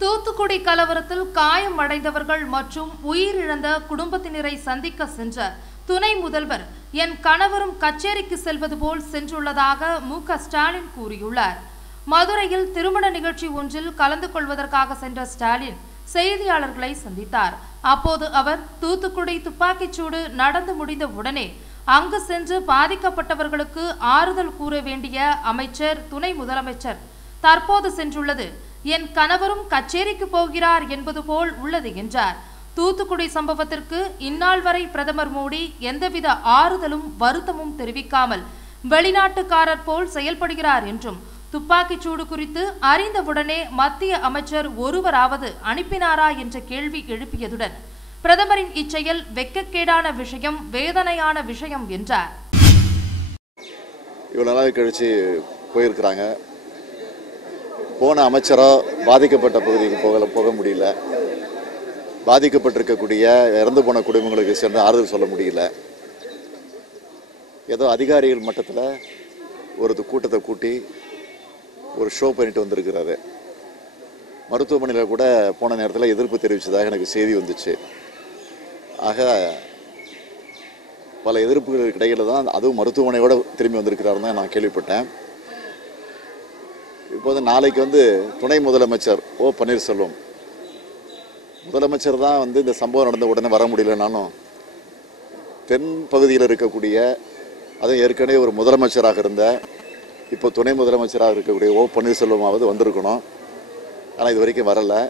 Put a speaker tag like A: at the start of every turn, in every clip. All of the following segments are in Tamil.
A: தூத்துக்குடி கலவரத்தில் காயம் அடைந்தவர்கள் மற்றும் உயிரிழந்த குடும்பத்தினரை சந்திக்க சென்ற துணை முதல்வர் என் கணவரும் கச்சேரிக்கு செல்வது போல் சென்றுள்ளதாக மு க ஸ்டாலின் கூறியுள்ளார். மதுரையில் திருமண நிகழ்ச்சி ஒன்றில் கலந்து கொள்வதற்காக சென்ற ஸ்டாலின் செய்தியாளர்களை சந்தித்தார். அப்போது அவர் தூத்துக்குடி துப்பாக்கிச்சூடு நடந்து முடிந்த உடனே அங்கு சென்று பாதிக்கப்பட்டவர்களுக்கு ஆறுதல் கூற வேண்டிய அமைச்சர் துணை முதலமைச்சர் தற்போது சென்றுள்ளது. என் கணவரும் கச்சேரிக்கு போகிறார் என்பது போல் உள்ளது என்றார். தூத்துக்குடி சம்பவத்திற்கு இந்நாள் வரை பிரதமர் மோடி எந்தவித ஆறுதலும் வருத்தமும் தெரிவிக்காமல் வெளிநாட்டுக்காரர் போல் செயல்படுகிறார் என்றும் துப்பாக்கிச் சூடு குறித்து அறிந்தவுடனே மத்திய அமைச்சர் ஒருவராவது அனுப்பினாரா என்ற கேள்வி எழுப்பியதுடன் பிரதமரின் இச்செயல் வெக்கக்கேடான விஷயம் வேதனையான விஷயம் என்றார்.
B: இவ்வளோ நாள் கழிச்சு போயிருக்கிறாங்க. போன அமைச்சரோ பாதிக்கப்பட்ட பகுதிக்கு போக போக முடியல. பாதிக்கப்பட்டிருக்கக்கூடிய இறந்து போன குடும்பங்களுக்கு சென்று ஆறுதல் சொல்ல முடியல. ஏதோ அதிகாரிகள் மட்டத்தில் ஒரு கூட்டத்தை கூட்டி ஒரு ஷோ பண்ணிட்டு வந்திருக்கிறாரு. மருத்துவமனையில் கூட போன நேரத்தில் எதிர்ப்பு தெரிவித்ததாக எனக்கு செய்தி வந்துச்சு. ஆக பல எதிர்ப்புகளுக்கு இடையில தான் அதுவும் மருத்துவமனையோடு திரும்பி வந்திருக்கிறாருன்னு தான் நான் கேள்விப்பட்டேன். இப்போது நாளைக்கு வந்து துணை முதலமைச்சர் ஓ பன்னீர்செல்வம். முதலமைச்சர் தான் வந்து இந்த சம்பவம் நடந்த உடனே வர முடியலனாலும் தென் பகுதியில் இருக்கக்கூடிய அதுவும் ஏற்கனவே ஒரு முதலமைச்சராக இருந்த இப்போ துணை முதலமைச்சராக இருக்கக்கூடிய ஓ பன்னீர்செல்வமாவது வந்திருக்கணும். ஆனால் இது வரைக்கும் வரலை.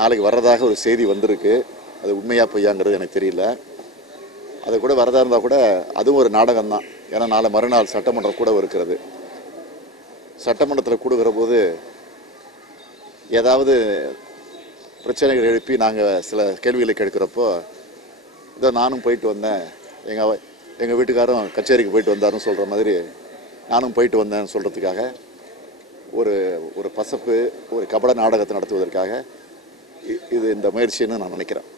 B: நாளைக்கு வர்றதாக ஒரு செய்தி வந்திருக்கு. அது உண்மையாக பொய்யாங்கிறது எனக்கு தெரியல. அது கூட வரதா இருந்தால் கூட அதுவும் ஒரு நாடகம் தான் ஏன்னா நாளை மறுநாள் சட்டமன்றம் கூட இருக்கிறது. சட்டமன்றத்தில் கூடுகிற போது ஏதாவது பிரச்சனைகள் எழுப்பி நாங்கள் சில கேள்விகளை கேட்குறப்போ இதோ நானும் போயிட்டு வந்தேன் எங்கள் எங்கள் வீட்டுக்காரும் கச்சேரிக்கு போயிட்டு வந்தாருன்னு சொல்கிற மாதிரி நானும் போயிட்டு வந்தேன்னு சொல்கிறதுக்காக ஒரு ஒரு பசப்பு ஒரு கபட நாடகத்தை நடத்துவதற்காக இ- இது இந்த முயற்சின்னு நான் நினைக்கிறேன்.